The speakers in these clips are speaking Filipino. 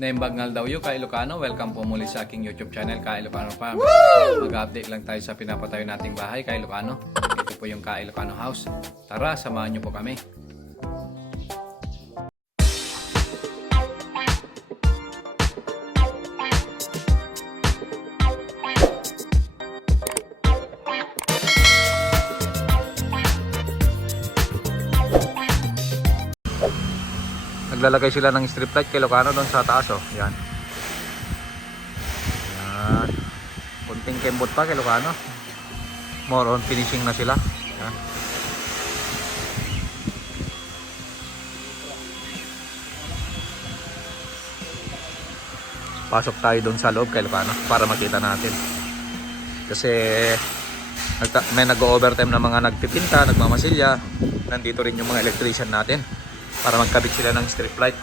Naimbagnal daw yung Ilocano. Welcome po muli sa aking YouTube channel, Ilocano Farm. Mag-update lang tayo sa pinapatayo nating bahay, Ilocano. Ito po yung Ilocano House. Tara, samahan niyo po kami. Naglalagay sila ng strip light kay Ilocano doon sa taas, oh. Yan. Yan. Kunting kembot pa kay Ilocano. More on finishing na sila. Yan. Pasok tayo doon sa loob kay Ilocano para makita natin. Kasi may nag-overtime na mga nagpipinta, nagmamasilya. Nandito rin yung mga electrician natin para magkabit sila ng strip light.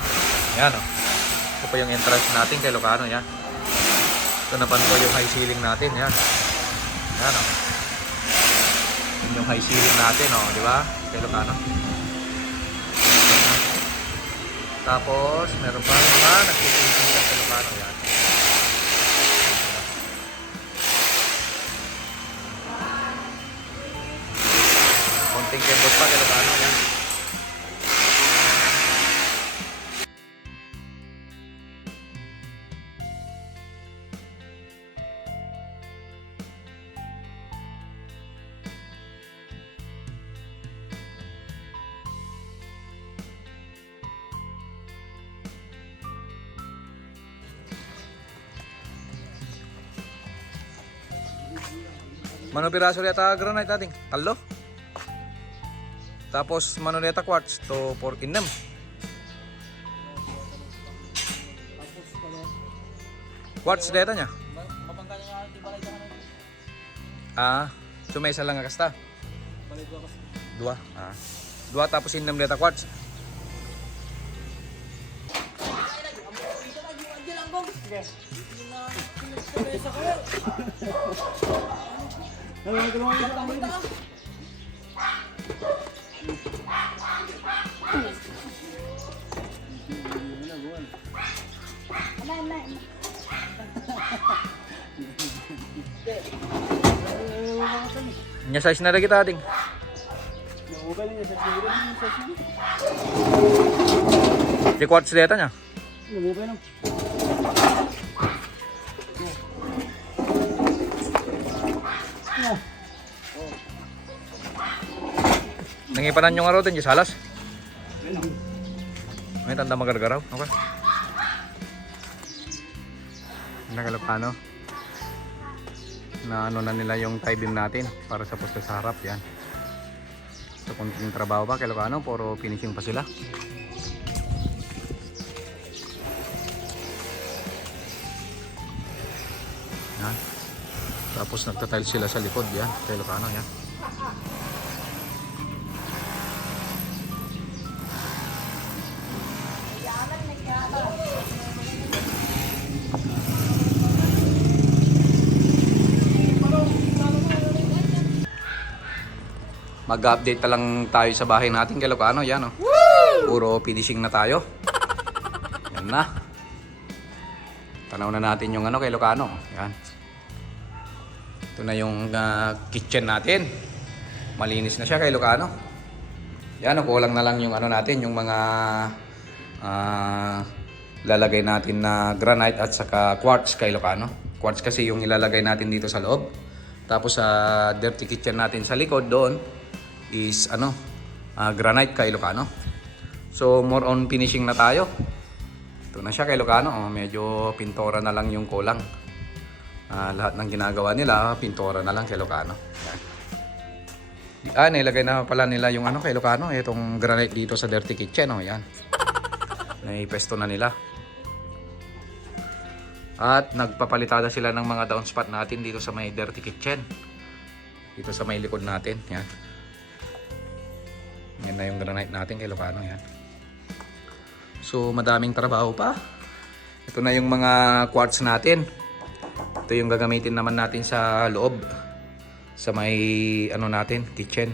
Yan, oh. Ito po yung entrance natin kay Ilocano. Yan. Ito naman po yung high ceiling natin. Yan. Yan, oh. Yan yung high ceiling natin, oh, di ba? Kay Ilocano. Tapos meron pa mga nagpipinta kay Ilocano. Yan. Konting kembot pa kay Ilocano. Yan. Mano piraso reta granite ating? Talo. Tapos mano reta quartz to 4 in 6. Quartz reta nya? Ah, so may isa lang nga kasta. Dua. Ah. Dua tapos in 6 reta quartz. Nya size na kita ating. Di quartz data nya. Nangipanan yung araw din, salas. May tanda magargaraw. Okay. Ilocano. Na ano na nila yung tie beam natin para sa poste sa harap. Yan. So konting trabaho pa kay Ilocano, puro finishing pa sila. Yan. Tapos nagtatiles sila sa likod. Yan, kay Ilocano. Yan. Mag-update na lang tayo sa bahay natin kay Ilocano. Yan, oh. Puro finishing na tayo. Yan na. Tanaw na natin yung ano kay Ilocano. Yan. Ito na yung kitchen natin. Malinis na siya kay Ilocano. Yan, oh, kulang na lang yung ano natin, yung mga lalagay natin na granite at saka quartz kay Ilocano. Quartz kasi yung ilalagay natin dito sa loob. Tapos sa dirty kitchen natin sa likod doon is ano, granite kay Ilocano. So more on finishing na tayo. Ito na siya kay Ilocano. Oh, medyo pintura na lang yung kulang. Lahat ng ginagawa nila pintura na lang kay Ilocano. Nilagay na pala nila yung ano kay Ilocano, itong granite dito sa dirty kitchen. Oh, yan. Naipesto na nila. At nagpapalitada sila ng mga downspout natin dito sa may dirty kitchen. Dito sa may likod natin. Yan. Yan na yung granite natin kay Ilocano. Yan. So madaming trabaho pa. Ito na yung mga quartz natin. Ito yung gagamitin naman natin sa loob. Sa may ano natin, kitchen.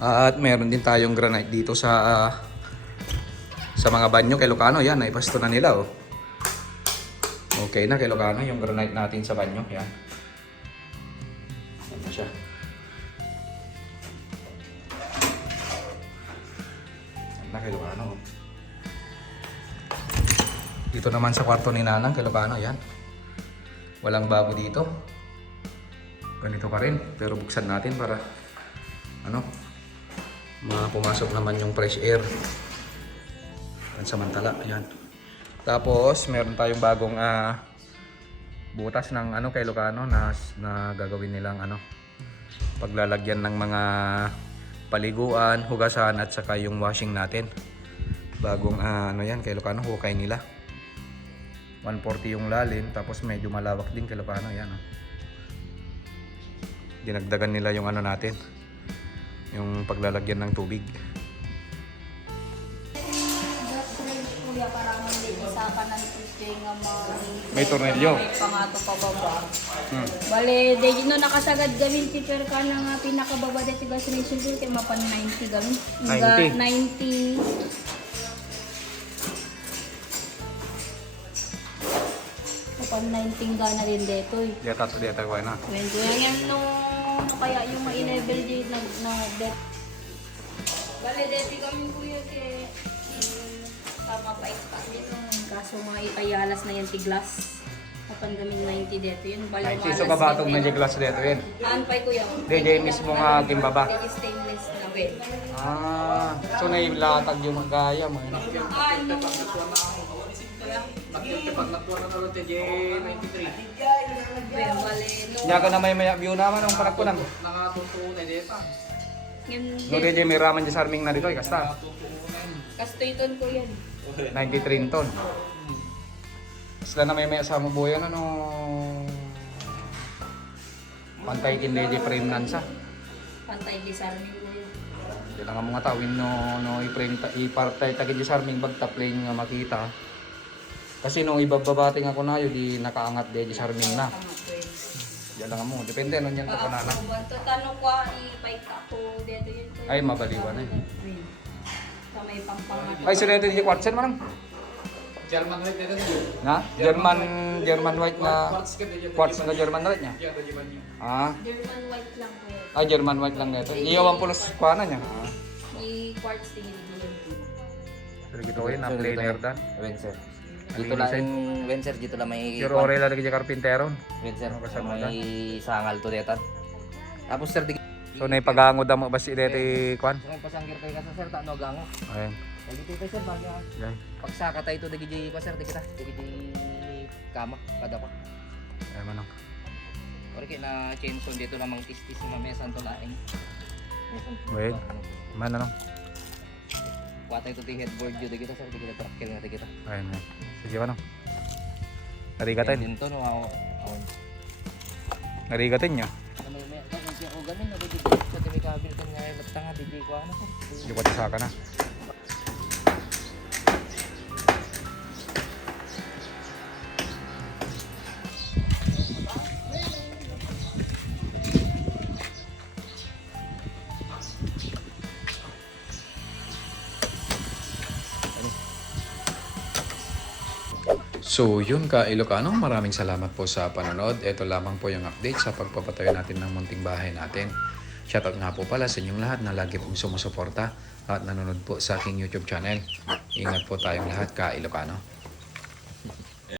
At meron din tayong granite dito sa mga banyo kay Lucano. Yan, naipasto na nila oh. Okay na kay Lucano yung granite natin sa banyo. Yan. Yan na siya. Yan na kay Lucano. Dito naman sa kwarto ni Nanang kay Lucano. Yan. Walang bago dito. Ganito pa rin. Pero buksan natin para pumasok naman yung fresh air. Samantala, ayan. Tapos, meron tayong bagong butas ng kay Lucano na gagawin nilang paglalagyan ng mga paliguan, hugasan at saka yung washing natin. Bagong yan kay Lucano, hukay nila. 140 yung lalim, tapos medyo malawak din kay Lucano, ayan. Dinagdagan nila yung natin, yung paglalagyan ng tubig. May tornilyo. May pangato pa baba. Bale, dahil no nakasagad gamin teacher ka na nga pinakababa dito gasnation ko kay mapan 90 gamin. 90. Mapan 19 gana din dito eh. Dito ko na. Medyo yan no kaya yung ma-level din na det. Bale, dito kami kuya kay tama pa dito. Kaso mga ipayalas na yan si glass. Kapan gaming 90 dito yun. Ay, so kabatong na glass dito yun. Anpay ko yan. Hindi, mismo nga gimbaba. Hindi stainless na well. So nailatag yung magaya mo. Ano? Pag natuwa na naroon tayo, 93. Well, bale, no. Nya ka na may view naman ang panagpunan. Nakatutuo na dito. No, DJ may raman dyan sa arming na dito, kasta. Kastoyton ko yan. 93 ton. Sila na may asama buyan, pantay kin DJ frame nansa. Pantay disarming ko yun. Yan lang ang mga tawin i-frame ipartay tagin di sarming bagtapling nga makita. Kasi nung ibababating ako na yun, di nakaangat di sarming na. Yan lang mo, depende nun yan ka panana. Tanong ko, ipay ka ko dito yun. Ay, mabaliwan eh. May pangpangat. Ay, sila din di kwartsen man. German white dito. Na? German white na quartz na German white niya. German white lang po. German white lang nito. Iyawan pulos kuana niya. I-quartz tingin din. Pero gito yun, na planer dan. Wenser. Dito lang Wenser, dito lang may Pero orela lagi di karpintero. Wenser, Kasama may sangal to detan. Tapos sir, di So na ipagangod ang mga basi dito kwan. may pasanggir tayo ka sa sir, tano gango. Ayun. Dito tayo sir, bagya. Yan. Pagsaka tayo to digi ko sir, di kita. Digi kama kada pa. Ayun manong. Ori kay na chainsaw dito lamang tistis na mesan to laing. Wait. Man anong. Kuha tayo to di headboard yo di kita sir, di kita trakkel nga di kita. Ayun. Sige manong. Narigatin. Din to no awon. Narigatin niya. May kasi ako gamin na digi sa timi kabil kan nga matanga digi ko ano sir. Hindi ko saka na. So yun ka Ilocano, maraming salamat po sa panonood. Ito lamang po yung update sa pagpapatayo natin ng munting bahay natin. Shoutout nga po pala sa inyong lahat na lagi pong sumusuporta at nanonood po sa aking YouTube channel. Ingat po tayong lahat ka Ilocano.